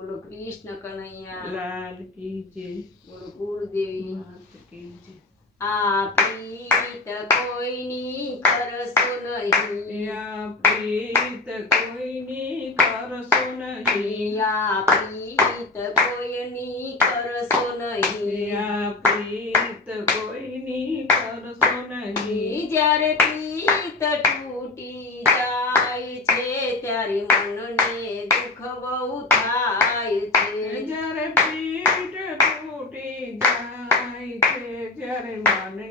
બોલો કૃષ્ણ કનૈયા લાલ કી જય, બોલો કુળદેવી માત કી જય. આ પ્રીત કોઈની કરશો નહીં, આ પ્રીત કોઈની કરશો નહીં, આ પ્રીત કોઈની કરશો નહીં, આ પ્રીત કોઈની કરશો નહીં. જ્યારે પ્રીત તૂટી જાય છે ત્યારે મનને દુઃખ બહુ થાય છે, જ્યારે પીઠ તૂટી જાય છે જ્યારે મનને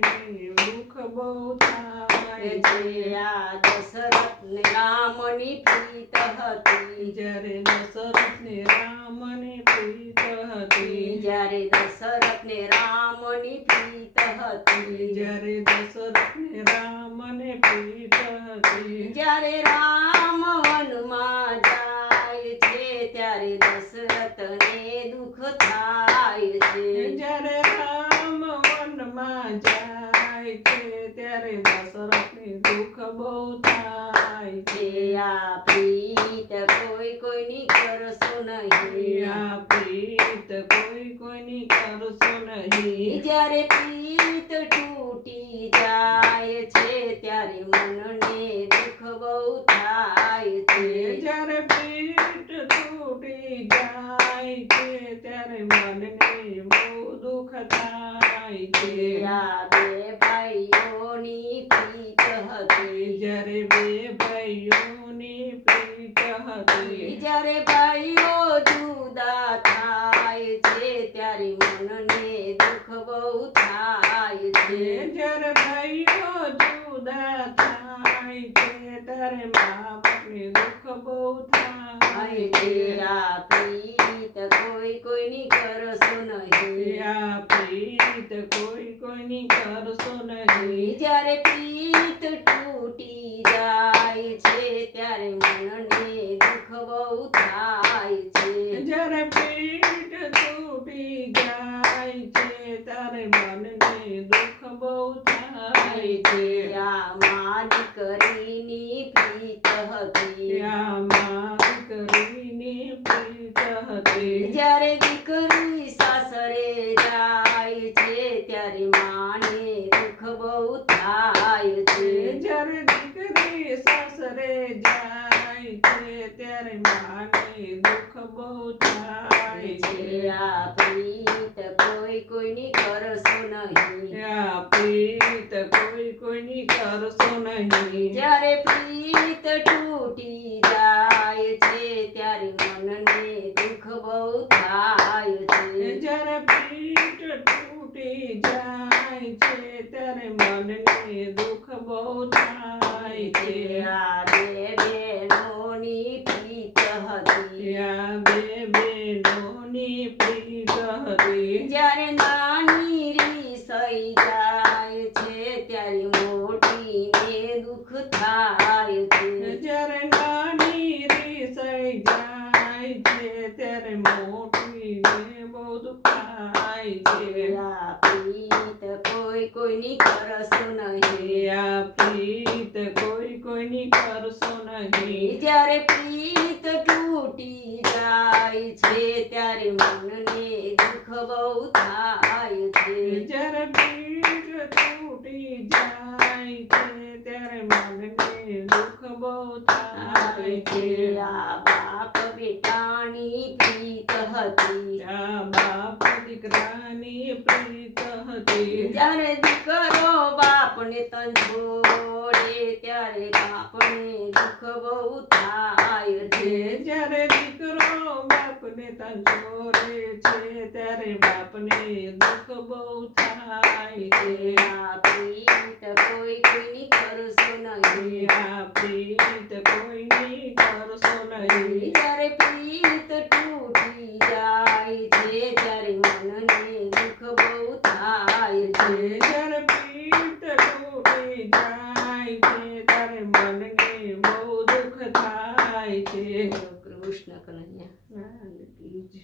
દુઃખ બહુ થાય છે. આ દશરથને રામની પ્રીત હતી, જ્યારે દશરથને રામની પ્રીત હતી, જ્યારે દશરથને રામની પ્રીત હતી, જ્યારે દશરથને રામને પ્રીત હતી, જ્યારે રામ વનમાં જાય છે ત્યારે દશરથને દુઃખ થાય છે, જ્યારે રામ વનમાં જાય છે ત્યારે દશરથને દુઃખ બહુ થાય છે. આ પ્રીત કોઈ કોઈની કરશો નહીં, આ પ્રીત કોઈ કોઈની કરશો નહીં. જ્યારે પ્રીત તૂટી જાય છે ત્યારે મનને દુઃખ બહુ થાય છે, જ્યારે પીઠ તૂટી જાય છે ત્યારે મનને બહુ દુઃખ થાય છે. આ બે ભાઈઓની પ્રીત હતી, જ્યારે બે ભાઈઓની પ્રીત હતી, જ્યારે ભાઈઓ જુદા થાય છે ત્યારે મનને દુઃખ બહુ થાય છે, જ્યારે ભાઈઓ જુદા થાય છે ત્યારે મા બાપને દુઃખ બહુ થાય છે. આ પ્રીત કોઈ કોઈની કરશો નહીં, આ પ્રીત કોઈ કોઈની કરશો નહીં. જ્યારે પ્રીત તૂટી જાય છે ત્યારે મનને દુઃખ બહુ થાય છે, જ્યારે પીઠ તૂટી જાય છે ત્યારે મનને દુઃખ બહુ થાય છે. આ મા દીકરીની પ્રીત હતી, આ મા દીકરીની પ્રીત હતી, જ્યારે દીકરી સાસરે જાય છે ત્યારે માને દુઃખ બહુ થાય છે, જ્યારે દીકરી સાસરે જાય છે ત્યારે માને દુઃખ બહુ થાય છે. આ પ્રીત કોઈ કોઈની કરશો નહીં, આ પ્રીત કોઈ કોઈની કરશો નહીં. જ્યારે પ્રીત તૂટી જાય છે ત્યારે મનને દુઃખ બહુ થાય છે, જ્યારે પીઠ તૂટી જાય છે ત્યારે મનને દુઃખ બહુ થાય છે. આ બે બહેનોની પ્રીત હતી, આ બે બહેનોની પ્રીત હતી, જ્યારે નાની રીસાઈ જાય છે ત્યારે મોટીને દુઃખ થાય છે, જ્યારે નાની રીસાઈ જાય છે ત્યારે મોટીને બહુ દુઃખ થાય છે. આ પ્રીત કોઈ કોઈની કરશો નહીં, આ પ્રીત કોઈ કોઈની કરશો નહીં. જ્યારે પ્રીત તૂટી જાય છે ત્યારે મનને દુઃખ બહુ થાય છે, જ્યારે પીઠ તૂટી જાય છે ત્યારે મનને દુઃખ બહુ થાય છે. આ બાપ બેટાની પ્રીત હતી, આ બાપ દીકરાની પ્રીત હતી, જ્યારે દીકરો બાપને તન છોડે ત્યારે બાપને દુઃખ બહુ થાય છે, જ્યારે દીકરો બાપને તન છોડે છે ત્યારે બાપને દુઃખ બહુ થાય છે. આ પ્રીત કોઈ કોઈની કરશો નહીં, આ પ્રીત કોઈની કરશો નહીં. જ્યારે પ્રીત તૂટી જાય છે ત્યારે મનને દુઃખ બહુ થાય છે,